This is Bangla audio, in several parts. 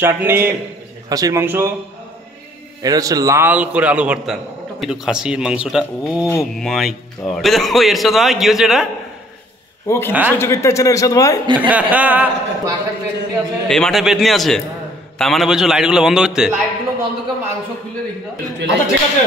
চাটনি, খাসির মাংস, এটা হচ্ছে লাল করে আলু ভর্তা, একটু খাসির মাংসটা। ও মাই গড, এরশাদ ভাই কি হচ্ছে এটা? ও কি সহ্য করতে পারছেন এরশাদ ভাই? এই মাঠে পেতনি আছে, তার মানে বলছো লাইটগুলো বন্ধ করতে? লাইটগুলো বন্ধ করে মাংস খুলে রেখে দাও। আচ্ছা ঠিক আছে,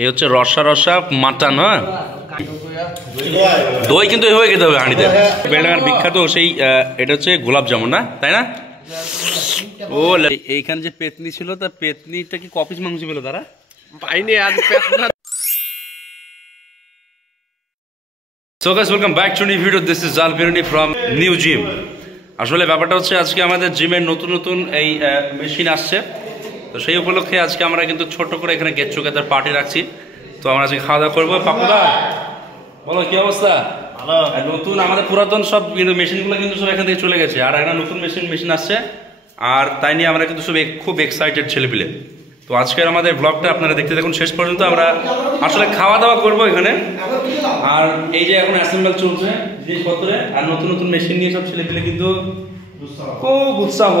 এই হচ্ছে রসা রসা মাটন। হ্যাঁ, দই কিন্তু এভাবে খেতে হবে হাঁড়িতে। বেলডাঙ্গার বিখ্যাত সেই এটা হচ্ছে গোলাপ জামুন, না তাই না? ও এইখানে যে পেতনি ছিল, তা পেতনিটা কি কপিস মাংস ছিল তারা পাইনি আজ। So guys, welcome back to new video. This is Zal Biruni from New Gym. আসলে ব্যাপারটা হচ্ছে আজকে আমাদের জিমের নতুন নতুন এই মেশিন আসছে, তো সেই উপলক্ষে আজকে আমরা কিন্তু ছোট করে এখানে গেট টুগেদার পার্টি রাখছি। তো আমরা আজকে খাওয়া দাওয়া করবো। পাপুদা বলো কি অবস্থা? নতুন আমাদের পুরাতন সব কিন্তু মেশিনগুলো কিন্তু সব এখান থেকে চলে গেছে, আর একটা নতুন মেশিন আসছে, আর তাই নিয়ে আমরা কিন্তু সব খুব এক্সাইটেড ছেলেপিলে। তো আজকের আমাদের ব্লগটা আপনারা দেখতে দেখুন শেষ পর্যন্ত। আমরা আসলে খাওয়া দাওয়া করবো এখানে, আর এই যে এখন অ্যাসেম্বল চলছে জিনিসপত্রে, আর নতুন নতুন মেশিন নিয়ে সব ছেলেপিলে কিন্তু খুব উৎসাহ।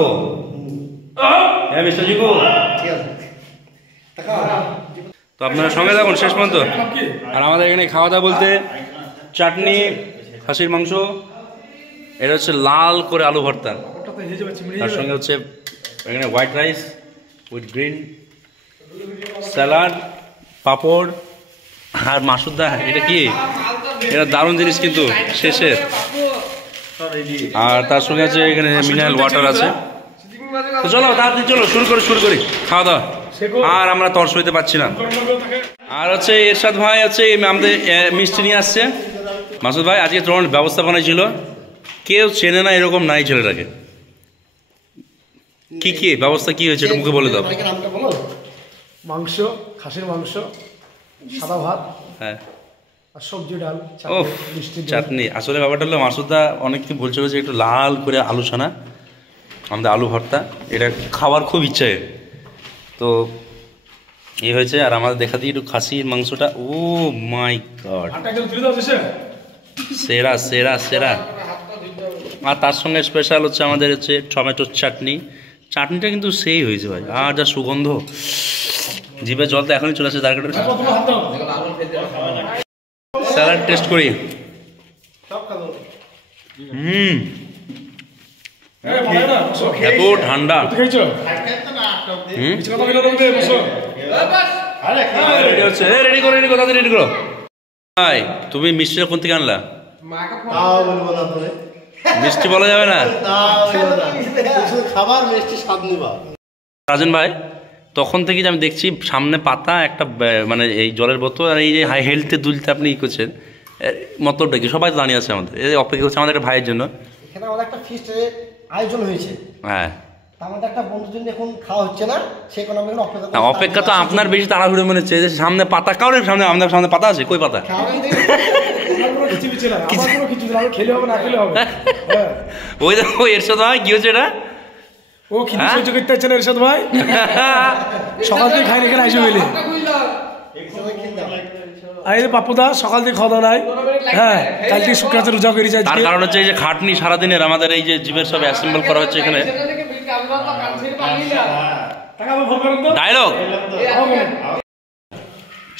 হ্যাঁ মিস্টার জিকু, তো আপনারা সঙ্গে থাকুন শেষ পর্যন্ত। আর আমাদের এখানে খাওয়া দাওয়া বলতে চাটনি, খাসির মাংস, এটা হচ্ছে লাল করে আলু ভর্তা, তার সঙ্গে হচ্ছে এখানে white rice with green salad, papad, আর মাসুদা এটা কি, এটা দারুণ জিনিস কিন্তু শেষের। আর তার সঙ্গে আছে এখানে মিনারেল ওয়াটার আছে। তো চলো তাড়াতাড়ি চলো শুরু করি খাওয়া দাওয়া, আর আমরা তর্স হইতে পারছি না। আর হচ্ছে এরশাদ ভাই আছে আমাদের মিষ্টি নিয়ে আসছে। মাসুদ ভাই আজকে তোমার ব্যবস্থাপনায় ছিল, কেউ চেনে না এরকম নাই ছেলেটাকে। কি কি ব্যবস্থা কি হয়েছে মুখে বলে দাও। মাংস, খাসির মাংস, সাদা ভাত, হ্যাঁ, আর সবজি ডাল, ও চাটনি। আসলে ব্যাপারটা হলো মাসুদা অনেক কিছু বলছিল যে একটু লাল করে আলু ছানা, আমাদের আলু ভর্তা, এটা খাওয়ার খুব ইচ্ছে। তো এই হয়েছে, আর আমাদের দেখা দিই একটু খাসির মাংসটা। ও মাই গড, সেরা সেরা সেরা। আর তার সঙ্গে স্পেশাল হচ্ছে আমাদের হচ্ছে টমেটোর চাটনি। চাটনিটা কিন্তু সেই হয়েছে ভাই, আর যা সুগন্ধ, জিভে জল তো এখনই চলে আসে। তার কাছে স্যালাড টেস্ট করি। এত ঠান্ডা। রেডি করো। ভাই তুমি মিষ্টিটা কোন থেকে আনলা? মিষ্টি বলা যাবে না, রাজন ভাই তখন থেকে আমি দেখছি সামনে পাতা একটা, মানে এই জলের বোতল, আর এই যে হাই হেলথে দুলতে আপনি ই করছেন মতলবটা কি? সবাই দাঁড়িয়ে আছে আমাদের, এই অপেক্ষা করছে আমাদের একটা ভাইয়ের জন্য। এখানে আমাদের একটা ফিস্টের আয়োজন হয়েছে, হ্যাঁ, আমাদের একটা বন্ধুর জন্য এখন খাওয়া হচ্ছে না, সেই কারণে আমরা অপেক্ষা তো আপনার বেশি তাড়াহুড়ো মনে হচ্ছে। সামনে পাতা কারোর সামনে, আমাদের সামনে পাতা আছে, কই পাতা? ওই দেখো এরশাদ ভাই কি হচ্ছে এটা? ও কি সহ্য করতে পারছেন এরশাদ ভাই? সকাল থেকে খাই এখানে আইসে হইলে। আরে পাপুদা সকাল থেকে খাওয়া দাওয়া নাই, হ্যাঁ কাল থেকে শুক্রাচার রোজা করি যায়। তার কারণ হচ্ছে এই যে খাটনি সারাদিনের, আমাদের এই যে জিমের সব অ্যাসেম্বল করা হচ্ছে এখানে। ডায়লগ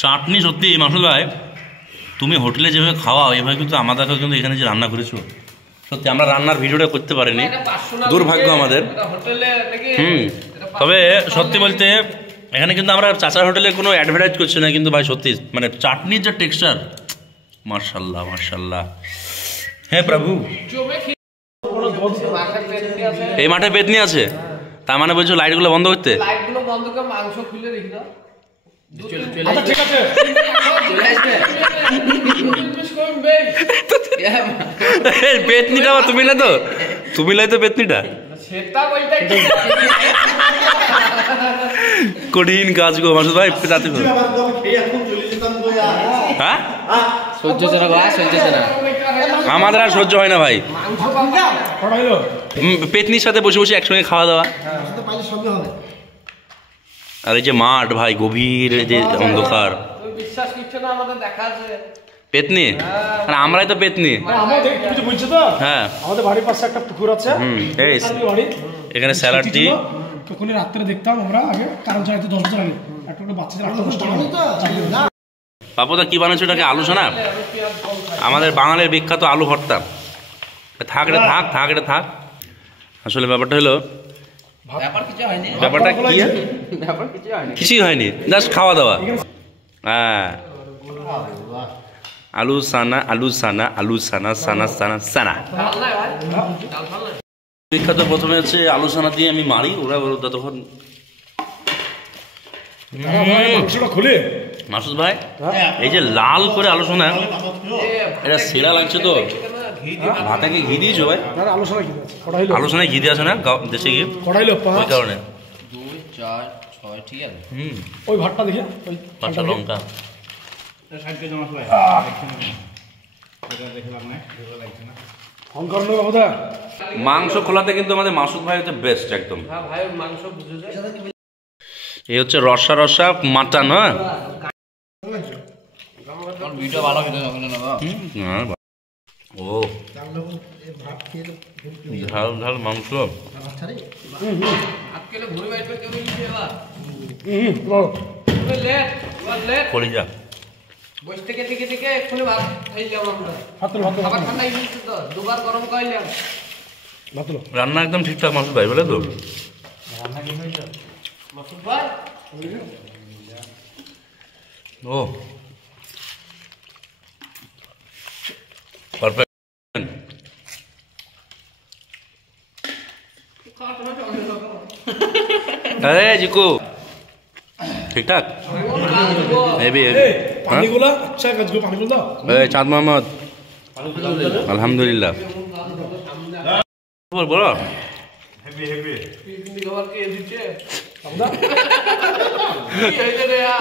চাটনি সত্যি মাসুদ ভাই, তুমি হোটেলে যেভাবে খাওয়াও এভাবে কিন্তু আমাদের কিন্তু এখানে যে রান্না করেছো, সত্যি আমরা রান্নার ভিডিওটা করতে পারিনি, দুর্ভাগ্য আমাদের। তবে সত্যি বলতে এখানে কিন্তু আমরা চাচার হোটেলে কোনো অ্যাডভার্টাইজ করছি না, কিন্তু ভাই সত্যি মানে চাটনির যে টেক্সচার, মাশাল্লাহ মাশাল্লাহ। হ্যাঁ প্রভু, এই মাঠে পেতনি আছে, তার মানে বলছো লাইটগুলো বন্ধ করতে? লাইটগুলো বন্ধ করে মাংস খুলে রেখে দাও। আচ্ছা ঠিক আছে, পেতনিটা তুমি না তো, তুমি লাই তো পেতনিটা, কঠিন কাজ গো মাসুদ ভাই। হ্যাঁ সহ্য হচ্ছে না ভাই, সহ্য হচ্ছে না আমাদের, আর সহ্য হয় না ভাই। পেতনির সাথে বসে বসে একসঙ্গে খাওয়া দাওয়া, আর এই যে মাঠ ভাই, গভীর যে অন্ধকার, বিশ্বাস করছে না আমাদের দেখা আছে। পেতনি মানে আমরাই তো পেতনি। আমাদের কিছু বলছো তো, হ্যাঁ আমাদের বাড়ির পাশে একটা পুকুর আছে, এই বাড়ি এখানে স্যালাড দিই। তখন রাত্রে দেখতাম আমরা আগে, কারণ চাইতে 10 বছর আগে একটা বাচ্চাদের 8-10 টাকা বাপুদা কি বানাচ্ছো এটাকে? আলু সোনা? আমাদের বাঙালির বিখ্যাত আলু ভর্তা। থাক এটা থাক, থাক এটা থাক। আসলে ব্যাপারটা হলো, ব্যাপারটা কি, কিছুই হয়নি, জাস্ট খাওয়া দাওয়া। হ্যাঁ, আলু সানা, আলু সানা, আলু সানা, সানা সানা সানা। বিখ্যাত প্রথমে হচ্ছে আলু সানা দিয়ে আমি মারি, ওরা ততক্ষণ মাংসটা খুলে। মাসুদ ভাই এই যে লাল করে আলু সোনা, এটা সেরা লাগছে তো। ভাতে কি ঘি দিয়েছো ভাই? আলোচনা কি আছে? কড়াই লো, আলোচনায় ঘি দিয়ে আছে না দেশে ঘি, কড়াই লো ওই কারণে। 2 4 6 ঠিক আছে। ওই ভাতটা দেখে, ওই কাঁচা লঙ্কা। অঙ্কর নেই বাবা। মাংস খোলাতে কিন্তু আমাদের মাসুদ ভাই হচ্ছে বেস্ট একদম। হ্যাঁ ভাই মাংস বুঝে যায়। এই হচ্ছে রসা রসা মাটন। হ্যাঁ তোর ভিডিও ভালো ভিডিও হবে না বাবা। ও ঝাল ঝাল মাংস। আজকাল ঘুরে বাইরে কেউ নিয়ে এলা। বল তুমি লেট কলিজা বসে থেকে থেকে থেকে এক্ষুনি ভাত খাইলাম আমরা। ভাত লো, খাবার ঠান্ডা হয়ে গেছে তো, দুবার গরম খাইলাম। ভাত লো। রান্না একদম ঠিকঠাক মাসুদ ভাই, বলে তো। মাসুদ ভাই ও পারফেক্ট। আরে জিকু ঠিকঠাক হেভি হেভি। পানিগুলো আচ্ছা কাজগুলো পানিগুলো দাও। এই চাঁদ মোহাম্মদ আলহামদুলিল্লাহ বলো। পিকনিক খাবার কে দিচ্ছে?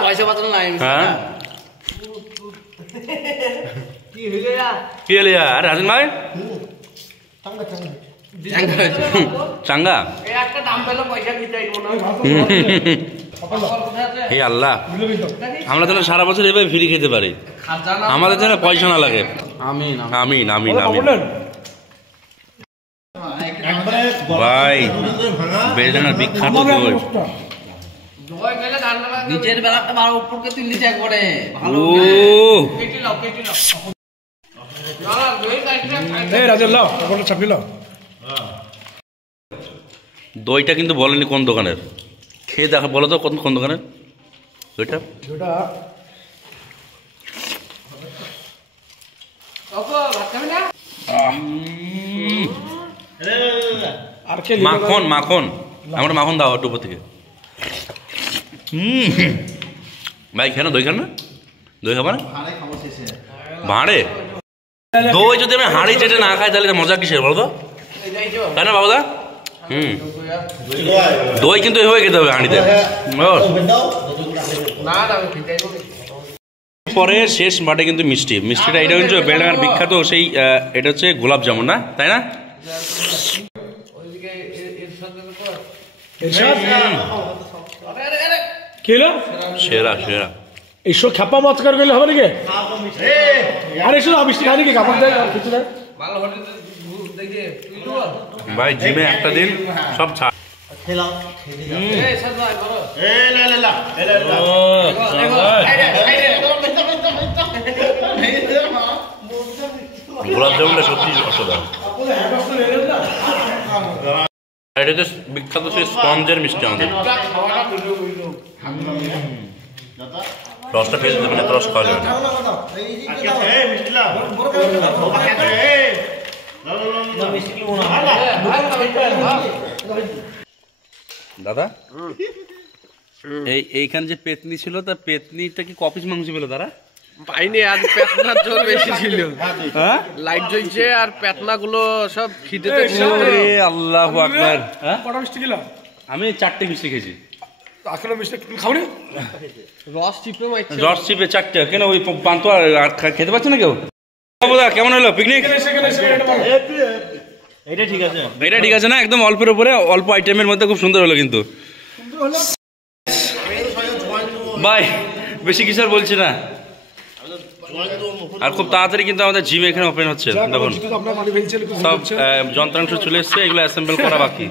পয়সা পাত্র নাই। হ্যাঁ কি হইলে কি হলে আর রাজন ভাই চাঙ্গা। এই একটা দাম পেলে পয়সা দিতে মনে হয়। হে আল্লাহ, আমরা যেন সারা বছর এভাবে ফ্রি খেতে পারি, আমাদের যেন পয়সা না লাগে। আমিন আমিন আমিন আমিন। ভাই বেলডাঙ্গার বিখ্যাত দই। নিচের বেলাটা ভালো উপরকে তুললিছে একবারে ভালো। ও কেটে লাও কেটে লাও। এই রাজের লাও, ওটা চাপি লাও। দইটা কিন্তু বলেনি কোন দোকানের, খেয়ে দেখা বলো তো কোন কোন দোকানের দইটা। ওটা আর কে মাখন মাখন, আমার মাখন দাও একটু উপর থেকে। ভাই কেন দই খান না? দই খাবা না? ভাঁড়ে দই যদি আমি হাঁড়ি চেটে না খাই তাহলে মজা কিসের বলো তো, তাই না বাবুদা? দই কিন্তু এভাবে খেতে হবে হাঁড়িতে। পরে শেষ বাটে কিন্তু মিষ্টি, মিষ্টিটা এটা কিন্তু বেলডাঙ্গার বিখ্যাত সেই, এটা হচ্ছে গোলাপ জামুন না, তাই না? কেলো সেরা সেরা। এইসব খেপা মাছ কর গেলে হবে নাকি? আর এসব মিষ্টি খাই নাকি? কাপড় দেয় আর কিছু দেয়। ভাই জিমে একটা দিন সব ছাড়। গোলাপ জামুনটা সত্যি অসাধারণ। এটা হচ্ছে বিখ্যাত সেই স্পঞ্জের মিষ্টি আমাদের। রসটা ফেলে দেবেন, এত রস খাওয়া যাবে না। দাদা এইখানে যে পেতনি ছিল, তা পেতনিটা কি কপিস মাংস পেলো তারা? পাইনি, আজ পেতনার জোর বেশি ছিল। লাইট জ্বলছে আর পেতনা গুলো সব খিদেতে। আল্লাহু আকবার। কটা মিষ্টি খেলাম? আমি 4টে মিষ্টি খেয়েছি। আসলে মিষ্টি খাওনি? রস চিপে মারছে। রস চিপে 4টে কেন? ওই পান্তো আর খেতে পারছে না কেউ? কেমন হলো পিকনিক? এটা ঠিক আছে, এটা ঠিক আছে না? একদম অল্পের উপরে অল্প আইটেমের মধ্যে খুব সুন্দর হলো কিন্তু ভাই। বেশি কিছু আর বলছি না, আর খুব তাড়াতাড়ি কিন্তু আমাদের জিম এখানে ওপেন হচ্ছে, দেখুন আপনার পানি ফেলছিল সব যন্ত্রাংশ চলে এসছে, এগুলো অ্যাসেম্বল করা বাকি।